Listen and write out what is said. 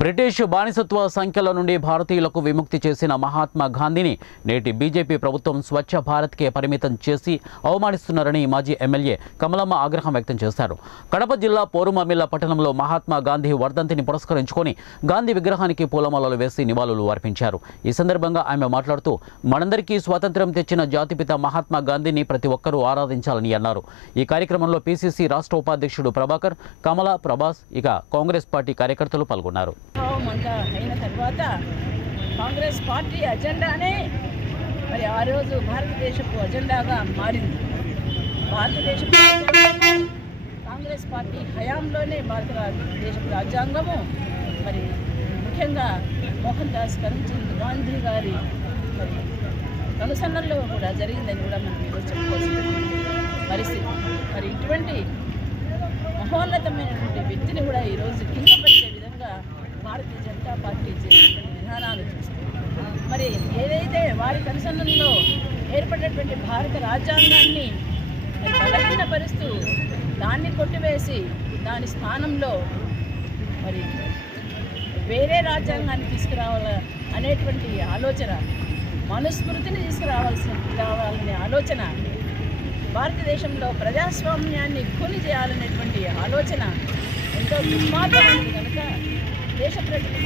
British బానిసత్వ సంఖ్యల నుండి భారతీయులకు విముక్తి చేసిన మహాత్మా గాంధీని నేటి బీజేపీ ప్రభుత్వం స్వచ్ఛ భారత్కే పరిమితం చేసి అవమానిస్తున్నారని మాజీ ఎమ్మెల్యే కమలమ్మ ఆగ్రహం వ్యక్తం చేశారు. కడప జిల్లా పోరుమామిళ్ల పట్టణంలో మహాత్మా గాంధీ వర్ధంతిని పురస్కరించుకొని గాంధీ విగ్రహానికి పూలమాలలు వేసి నివాళులు అర్పించారు. ఈ సందర్భంగా ఆమె మాట్లాడుతూ మనందరికీ స్వాతంత్ర్యం తెచ్చిన జాతిపిత మహాత్మా గాంధీని ప్రతి ఒక్కరూ ఆరాధించాలని అన్నారు. ఈ కార్యక్రమంలో పీసీసీ రాష్ట్ర ఉపాధ్యక్షుడు ప్రభాకర్, కమల, ప్రభాస్ ఇక కాంగ్రెస్ పార్టీ కార్యకర్తలు పాల్గొన్నారు. అయిన తర్వాత కాంగ్రెస్ పార్టీ అజెండానే మరి ఆ రోజు భారతదేశపు అజెండాగా మారింది. భారతదేశపు కాంగ్రెస్ పార్టీ హయాంలోనే భారతదేశపు రాజ్యాంగము మరి ముఖ్యంగా మోహన్ దాస్ కరమ్చంద్ గాంధీ గారి మరి కనుసన్నల్లో కూడా జరిగిందని కూడా మనం ఈరోజు చెప్పుకోవాల్సిన పరిస్థితి. మరి ఇటువంటి మహోన్నతమైనటువంటి వ్యక్తిని కూడా ఈరోజు కింద పెట్టే విధంగా భారతీయ జనతా పార్టీ చేసినటువంటి విధానాలు చూస్తే మరి ఏదైతే వారి కనుసన్నల్లో ఏర్పడినటువంటి భారత రాజ్యాంగాన్ని బలహీనపరుస్తూ దాన్ని కొట్టివేసి దాని స్థానంలో మరి వేరే రాజ్యాంగాన్ని తీసుకురావాల అనేటువంటి ఆలోచన, మనుస్మృతిని తీసుకురావాలనే ఆలోచన, భారతదేశంలో ప్రజాస్వామ్యాన్ని ఖూనీ చేయాలనేటువంటి ఆలోచన ఎంతో దుర్మార్గమైనది కనుక దేశ ప్రజలు